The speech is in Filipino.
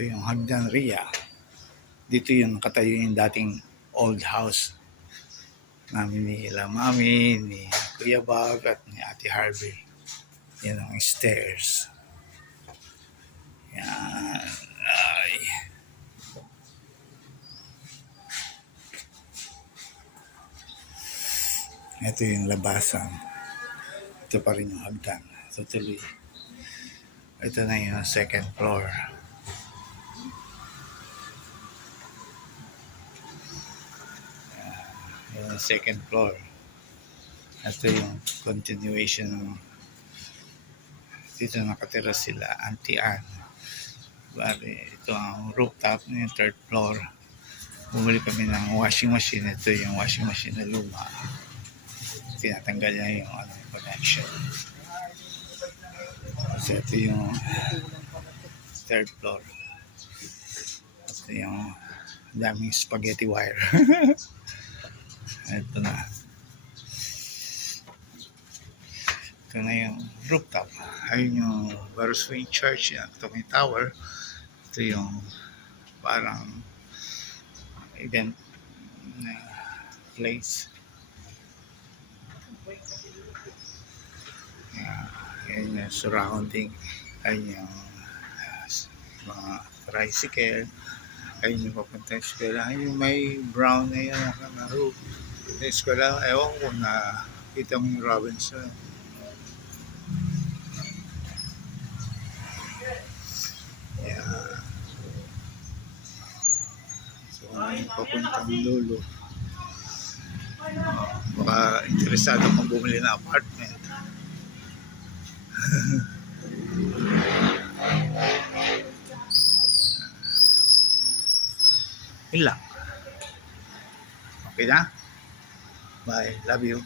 Ito yung Hagdan Ria. Dito yung nakatayo yung dating old house namin ni Mami, ni Kuya Bob at ni Ate Harvey. Yan ang stairs. Yan. Ay. Ito yung labasan. Ito pa rin yung hagdan. Tutuloy. Ito na yung second floor. Yung second floor. Ito yung continuation ng dito nakatira sila Auntie Ann. Bali, ito ang rooftop ng third floor. Bumili kami ng washing machine. Ito yung washing machine na luma. Tinatanggal niya yung connection. So ito yung third floor. Ito yung daming spaghetti wire. Ito na. Ito na yung rooftop. Ayun yung Baroswing Church, yung Tony Tower. Ito yung parang event place. Ayun yung surrounding. Ayun yung mga tricycle. Ayun yung papunta sa eskwela. Ayun yung may brown na yun na roof. Sa eskwela, ewan ko na kita mo yung Robinson. Yeah. So, yung papuntang dulo. Baka interesado kung bumili na apartment. Yun lang. Okay na? Bye. Love you.